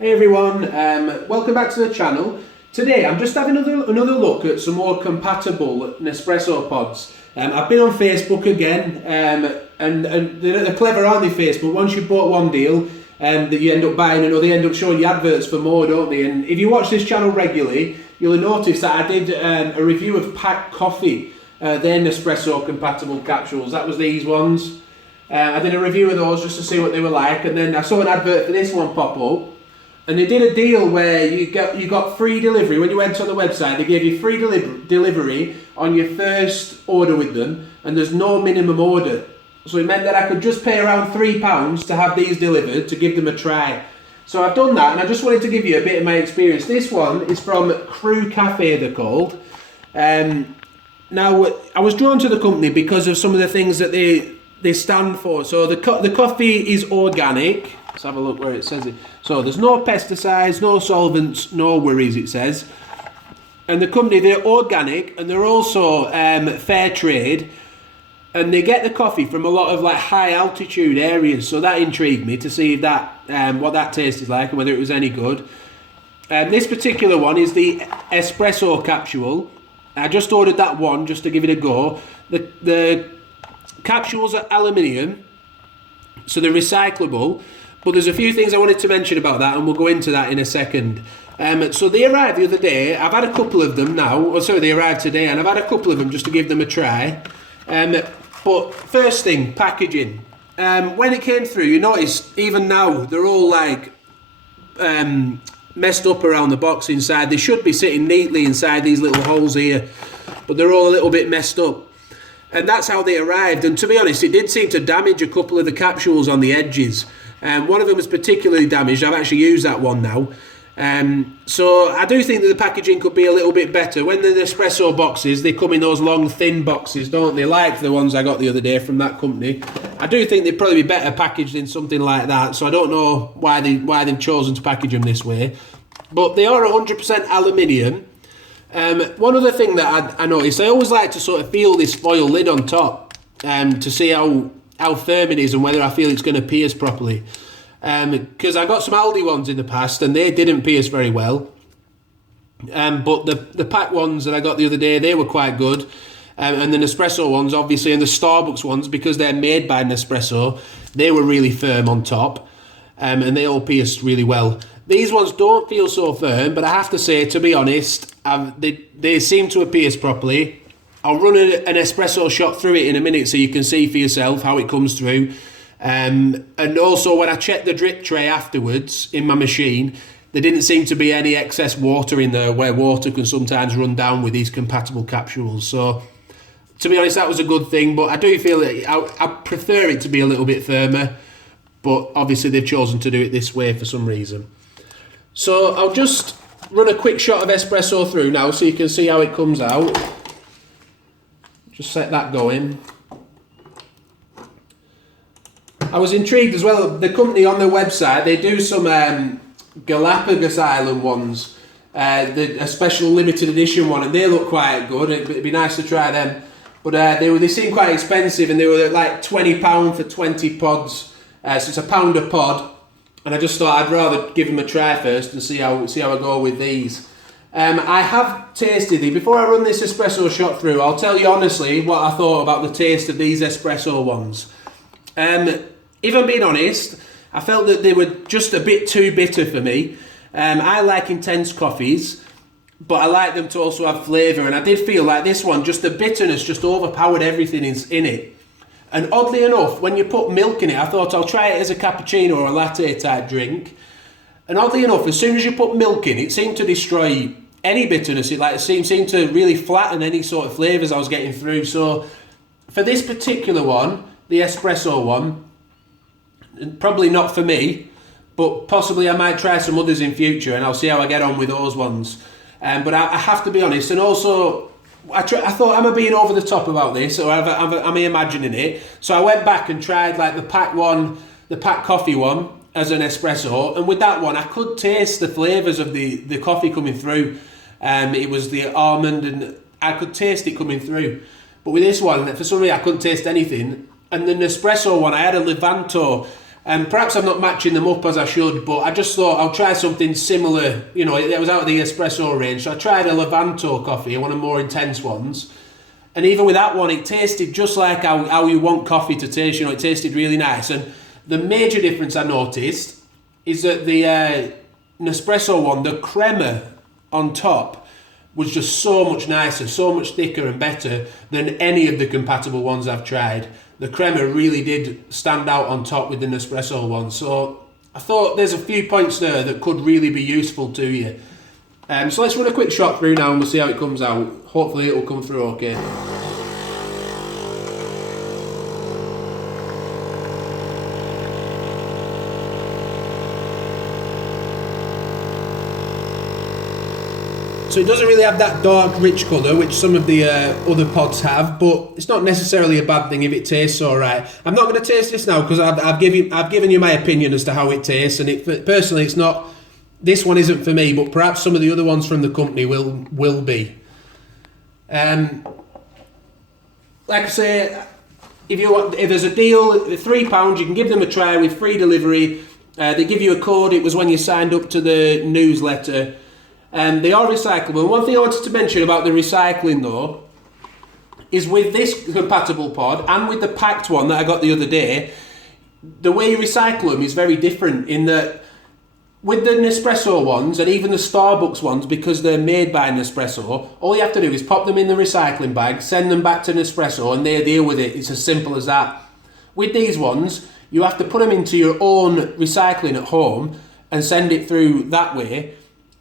Hey everyone, welcome back to the channel. Today I'm just having another look at some more compatible Nespresso pods. I've been on Facebook again, and they're clever, aren't they, Facebook? Once you've bought one deal, that you end up buying another, they end up showing you adverts for more, don't they? And if you watch this channel regularly, you'll have noticed that I did a review of Pack Coffee, their Nespresso compatible capsules. That was these ones. I did a review of those just to see what they were like, and then I saw an advert for this one pop up. And they did a deal where you got free delivery. When you went on the website, they gave you free delivery on your first order with them, and there's no minimum order. So it meant that I could just pay around £3 to have these delivered, to give them a try. So I've done that, and I just wanted to give you a bit of my experience. This one is from Cru Kafe, they're called. Now, I was drawn to the company because of some of the things that they stand for. So the coffee is organic. Let's have a look where it says it. So there's no pesticides, no solvents, no worries, it says. And the company, they're organic, and they're also fair trade, and they get the coffee from a lot of like high altitude areas. So that intrigued me to see if that what that tasted like and whether it was any good. This particular one is the Espresso capsule. I just ordered that one just to give it a go. The capsules are aluminium, so they're recyclable. But there's a few things I wanted to mention about that, and we'll go into that in a second. So they arrived the other day. I've had a couple of them now. Oh, sorry, they arrived today, and I've had a couple of them just to give them a try. But first thing, packaging. When it came through, you notice even now they're all like messed up around the box inside. They should be sitting neatly inside these little holes here, but they're all a little bit messed up. And that's how they arrived. And to be honest, it did seem to damage a couple of the capsules on the edges. One of them was particularly damaged. I've actually used that one now. So I do think that the packaging could be a little bit better. When the Nespresso boxes, they come in those long, thin boxes, don't they? Like the ones I got the other day from that company. I do think they'd probably be better packaged in something like that. So I don't know why they've chosen to package them this way. But they are 100% aluminium. One other thing that I noticed, I always like to sort of feel this foil lid on top to see how firm it is and whether I feel it's going to pierce properly. Because I got some Aldi ones in the past and they didn't pierce very well. But the pack ones that I got the other day, they were quite good. And the Nespresso ones, obviously, and the Starbucks ones, because they're made by Nespresso, they were really firm on top. And they all pierced really well. These ones don't feel so firm, but I have to say, to be honest, they seem to have pierced properly. I'll run an espresso shot through it in a minute so you can see for yourself how it comes through. And also when I checked the drip tray afterwards in my machine, there didn't seem to be any excess water in there, where water can sometimes run down with these compatible capsules. So to be honest, that was a good thing, but I do feel that I prefer it to be a little bit firmer, but obviously they've chosen to do it this way for some reason. So I'll just run a quick shot of espresso through now so you can see how it comes out. Just set that going. I was intrigued as well. The company on their website, they do some Galapagos Island ones, a special limited edition one, and they look quite good. It'd be nice to try them. But they seem quite expensive, and they were like £20 for 20 pods. So it's £1 a pod, and I just thought I'd rather give them a try first and see how I go with these. I have tasted it. Before I run this espresso shot through, I'll tell you honestly what I thought about the taste of these espresso ones. If I'm being honest, I felt that they were just a bit too bitter for me. I like intense coffees, but I like them to also have flavour, and I did feel like this one, just the bitterness just overpowered everything in it. And oddly enough, when you put milk in it, I thought I'll try it as a cappuccino or a latte type drink. And oddly enough, as soon as you put milk in, it seemed to destroy any bitterness. It seemed to really flatten any sort of flavours I was getting through. So for this particular one, the espresso one, probably not for me, but possibly I might try some others in future, and I'll see how I get on with those ones. But I have to be honest, and also I thought, am I being over the top about this, or am I imagining it? So I went back and tried like the pack coffee one as an espresso, and with that one I could taste the flavours of the coffee coming through. It was the almond, and I could taste it coming through. But with this one, for some reason I couldn't taste anything. And the Nespresso one, I had a Levanto, And perhaps I'm not matching them up as I should, but I just thought I'll try something similar. You know, it was out of the espresso range, so I tried a Levanto coffee, one of the more intense ones. And even with that one, it tasted just like how you want coffee to taste. You know, it tasted really nice. And the major difference I noticed is that the Nespresso one, the crema on top, was just so much nicer, so much thicker and better than any of the compatible ones I've tried. The crema really did stand out on top with the Nespresso one. So I thought there's a few points there that could really be useful to you. So let's run a quick shot through now and we'll see how it comes out. Hopefully it will come through okay. So it doesn't really have that dark, rich colour, which some of the other pods have, but it's not necessarily a bad thing if it tastes alright. I'm not going to taste this now because I've given you my opinion as to how it tastes, and personally it's not. This one isn't for me, but perhaps some of the other ones from the company will be. Like I say, if there's a deal, £3, you can give them a try with free delivery. They give you a code. It was when you signed up to the newsletter. They are recyclable. One thing I wanted to mention about the recycling though is with this compatible pod and with the packed one that I got the other day, the way you recycle them is very different in that with the Nespresso ones and even the Starbucks ones, because they're made by Nespresso, all you have to do is pop them in the recycling bag, send them back to Nespresso and they deal with it. It's as simple as that. With these ones, you have to put them into your own recycling at home and send it through that way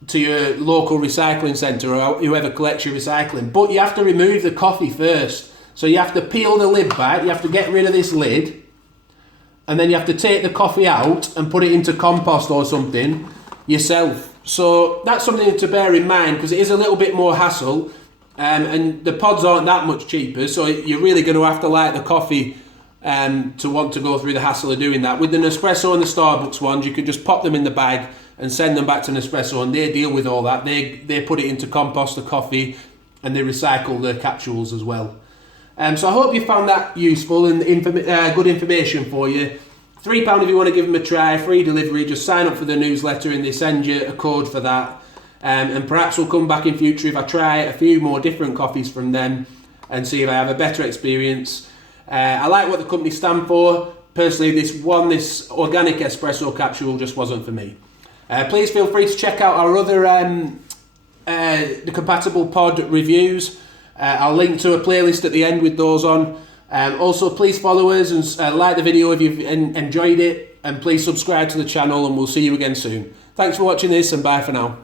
to your local recycling centre or whoever collects your recycling. But you have to remove the coffee first. So you have to peel the lid back, you have to get rid of this lid, and then you have to take the coffee out and put it into compost or something yourself. So that's something to bear in mind because it is a little bit more hassle, and the pods aren't that much cheaper, so you're really going to have to like the coffee to want to go through the hassle of doing that. With the Nespresso and the Starbucks ones, you could just pop them in the bag and send them back to Nespresso and they deal with all that. They put it into compost, the coffee, and they recycle the capsules as well. So I hope you found that useful and good information for you. £3 if you want to give them a try, free delivery, just sign up for the newsletter and they send you a code for that. And perhaps we'll come back in future if I try a few more different coffees from them and see if I have a better experience. I like what the company stand for. Personally, this organic espresso capsule just wasn't for me. Please feel free to check out our other the compatible pod reviews. I'll link to a playlist at the end with those on. Also, please follow us and like the video if you've enjoyed it. And please subscribe to the channel and we'll see you again soon. Thanks for watching this and bye for now.